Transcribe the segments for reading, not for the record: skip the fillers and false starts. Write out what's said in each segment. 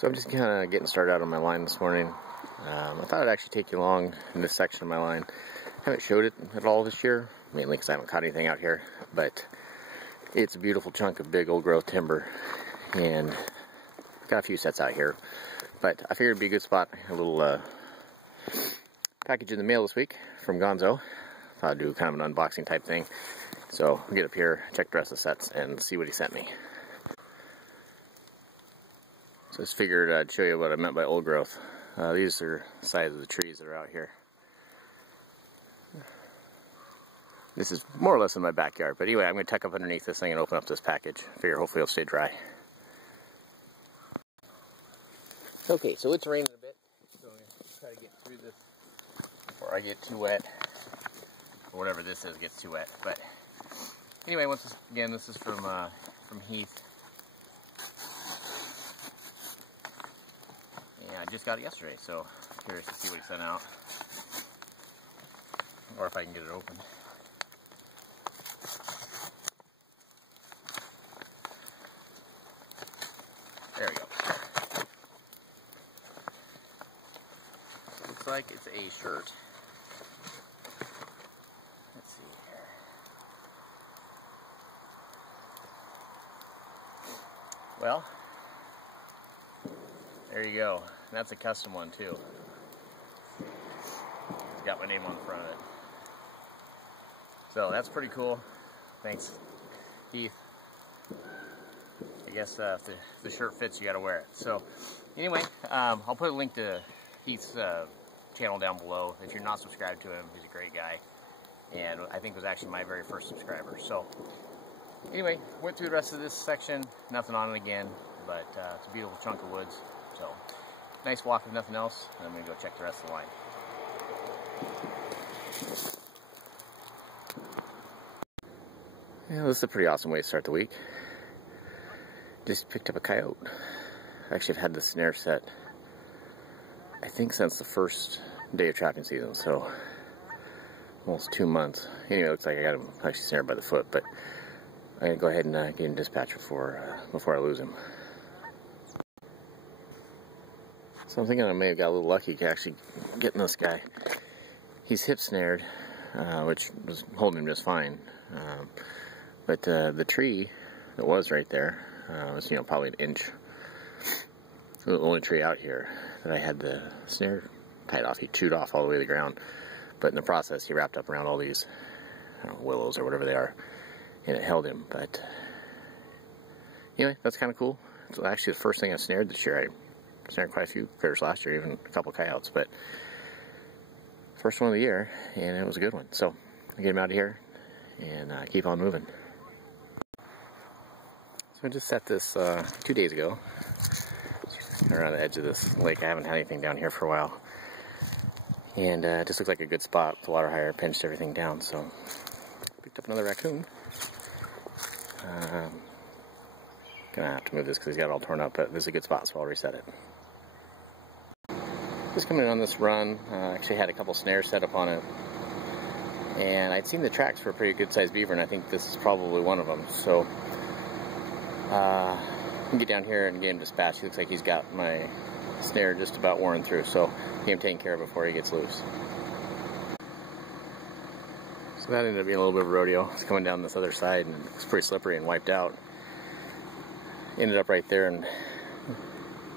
So I'm just kind of getting started out on my line this morning. I thought it'd actually take you along in this section of my line. I haven't showed it at all this year, mainly because I haven't caught anything out here, but it's a beautiful chunk of big old growth timber, and got a few sets out here, but I figured it'd be a good spot. A little package in the mail this week from Gonzo. Thought I'd do kind of an unboxing type thing. So I'll get up here, check the rest of the sets, and see what he sent me. So I just figured I'd show you what I meant by old growth. These are the size of the trees that are out here. This is more or less in my backyard, but anyway, I'm going to tuck up underneath this thing and open up this package. Figure hopefully it'll stay dry. Okay, so it's raining a bit, so I'm going to try to get through this before I get too wet, or whatever this is gets too wet. But anyway, again, this is from Heith. I just got it yesterday, so I'm curious to see what he sent out, or if I can get it open. There we go. So it looks like it's a shirt. Let's see here. Well, there you go. That's a custom one too. It's got my name on the front of it. So that's pretty cool. Thanks, Heith. I guess if the shirt fits, you gotta wear it. So anyway, I'll put a link to Heith's channel down below. If you're not subscribed to him, he's a great guy. And I think was actually my very first subscriber. So anyway, went through the rest of this section. Nothing on it again, but it's a beautiful chunk of woods. So nice walk if nothing else, and I'm going to go check the rest of the line. Yeah, this is a pretty awesome way to start the week. Just picked up a coyote. Actually, I've had the snare set, I think, since the first day of trapping season, so almost 2 months. Anyway, it looks like I got him actually snared by the foot, but I'm going to go ahead and get him dispatched before I lose him. So I'm thinking I may have got a little lucky actually getting this guy. He's hip snared, which was holding him just fine. But the tree that was right there was, probably an inch. The only tree out here that I had the snare tied off. He chewed off all the way to the ground. But in the process, he wrapped up around all these, willows or whatever they are, and it held him. But anyway, that's kind of cool. It's actually the first thing I snared this year. I snared quite a few critters last year, even a couple coyotes, but first one of the year, and it was a good one. So I'll get him out of here and keep on moving. So I just set this 2 days ago around the edge of this lake. I haven't had anything down here for a while, and it just looks like a good spot. The water higher pinched everything down, so picked up another raccoon. Gonna have to move this because he's got it all torn up, but this is a good spot, so I'll reset it. Just coming on this run, actually had a couple snares set up on it, and I'd seen the tracks for a pretty good sized beaver, and I think this is probably one of them. So I can get down here and get him dispatched. He looks like he's got my snare just about worn through, so get him taken care of before he gets loose. So that ended up being a little bit of a rodeo. It's coming down this other side, and it's pretty slippery and wiped out. Ended up right there, and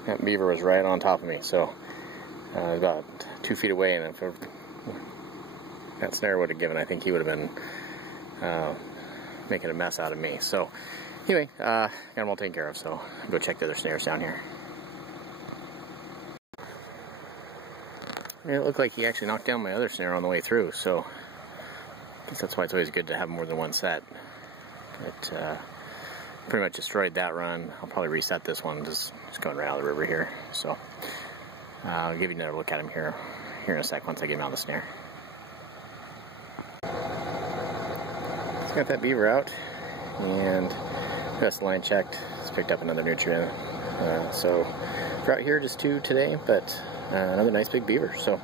that beaver was right on top of me, so about 2 feet away, and if that snare would have given, I think he would have been making a mess out of me. So anyway, got them all taken care of, so I'll go check the other snares down here. Yeah, it looked like he actually knocked down my other snare on the way through, so I guess that's why it's always good to have more than one set. But pretty much destroyed that run. I'll probably reset this one, just going right out of the river here. So I'll give you another look at him here in a sec once I get him out of the snare. So got that beaver out, and got the line checked. Just picked up another nutria. So we're out here just 2 today, but another nice big beaver. So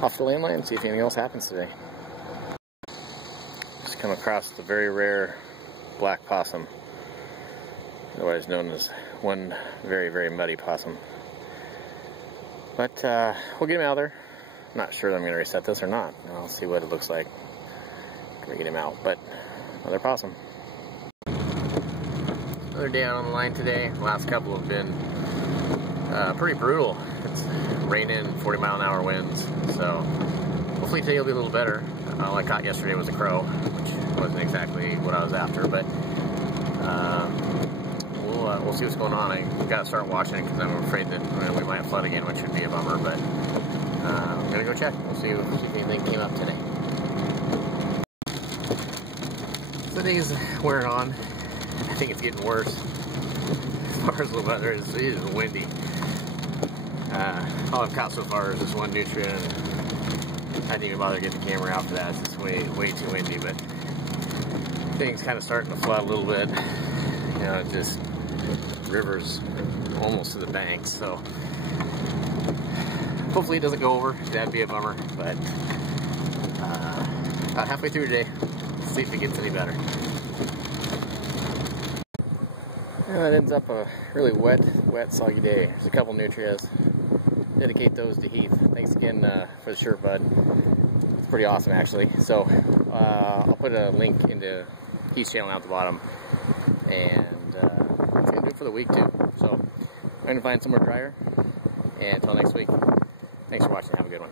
off the landline and see if anything else happens today. Just come across the very rare black possum. otherwise known as one very, very muddy possum. But we'll get him out there. I'm not sure that I'm going to reset this or not. I'll see what it looks like when we get him out. But another possum. Another day out on the line today. The last couple have been pretty brutal. It's raining, 40-mile-an-hour winds. So hopefully today will be a little better. All I caught yesterday was a crow, which wasn't exactly what I was after. But we'll see what's going on. I've got to start watching it because I'm afraid that we might flood again, which would be a bummer. But I'm going to go check. We'll see if anything came up today. So the day's wearing on. I think it's getting worse. As far as the weather is, it is windy. All I've caught so far is this one nutria, and I didn't even bother getting the camera out for that. It's way too windy, but things kind of starting to flood a little bit. You know, it just rivers almost to the banks, so hopefully it doesn't go over. That'd be a bummer, but about halfway through today. Let's see if it gets any better. And that ends up a really wet, soggy day. There's a couple nutrias. Dedicate those to Heith. Thanks again for the shirt, bud. It's pretty awesome, actually. So I'll put a link into Heith's channel out at the bottom, and that's gonna do it for the week too. So I'm gonna find somewhere drier. And until next week, thanks for watching. Have a good one.